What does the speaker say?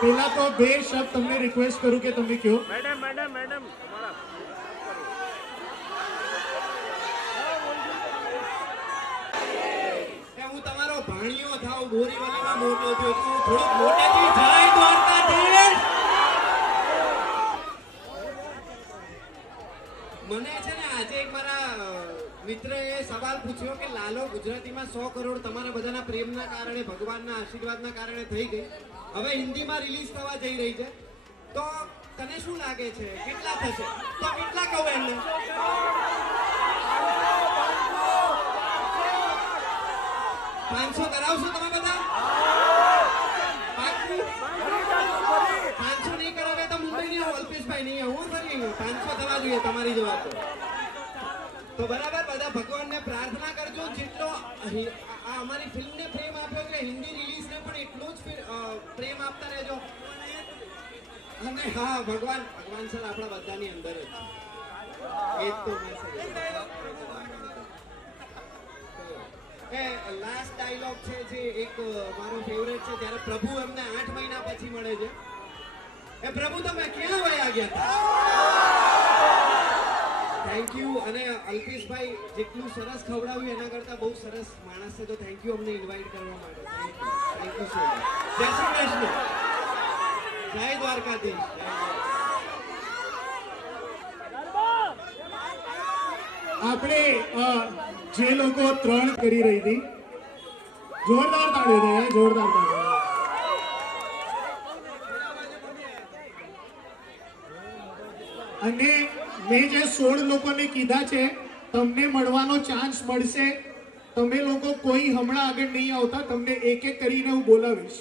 પહેલા તો બે શબ્દ તમને રિક્વેસ્ટ કરું કે તમે કહો. મેડમ મેડમ મેડમ તમારા હું તમારો ભાણિયો થાવ, બોરીવલીમાં મોટો થયો તો હું થોડોક મોટેથી જય દ્વારકાધીશ. મને છે ને આજે એક મારા મિત્રએ સવાલ પૂછ્યો કે લાલો ગુજરાતીમાં 100 કરોડ તમારા બધાના પ્રેમના કારણે, ભગવાનના આશીર્વાદના કારણે થઈ ગઈ, હવે હિન્દીમાં રિલીઝ થવા જઈ રહી છે, તો તને શું લાગે છે કેટલા થશે? તો કેટલા કહું એમને? 500 કરાવશો તમે બધા? 500 નહીં કરાવે તો મુંબઈ નહીં આવું, અલ્પેશભાઈ નહીં આવું, હું ફરી 500 થવા જોઈએ તમારી જવાબ. તો બરાબર, બધા ભગવાનને પ્રાર્થના કરજો જેટલો આ અમારી ફિલ્મને પ્રેમ આપ્યો છે, હિન્દી રિલીઝને પણ એટલું જ પ્રેમ આપતા રહેજો. અને હા, ભગવાન સર આપણા બધાની અંદર જ એ તો એ લાસ્ટ ડાયલોગ છે જે એક મારો ફેવરેટ છે, ત્યારે પ્રભુ એમને 8 મહિના પછી મળે છે. એ પ્રભુ તમે ક્યાં વયા ગયા હતા? Thank you. અને અલ્પેશભાઈ જેટલું સરસ ખવડાવ્યું એના કરતા બહુ સરસ માણસ છે, તો થેન્ક યુ અમને ઇન્વાઇટ કરવા માટે. Thank you so much. જય શ્રી કૃષ્ણ, જય દ્વારકાધીશ. આપણે જે લોકો 3 કરી રહી હતી, જોરદાર તાળીઓ દે, જોરદાર તાળીઓ. અને મેં જે 16 લોકોને કીધા છે, તમને મળવાનો ચાન્સ મળશે. તમે લોકો કોઈ હમણાં આગળ નહીં આવતા, તમને એક એક કરીને હું બોલાવીશ.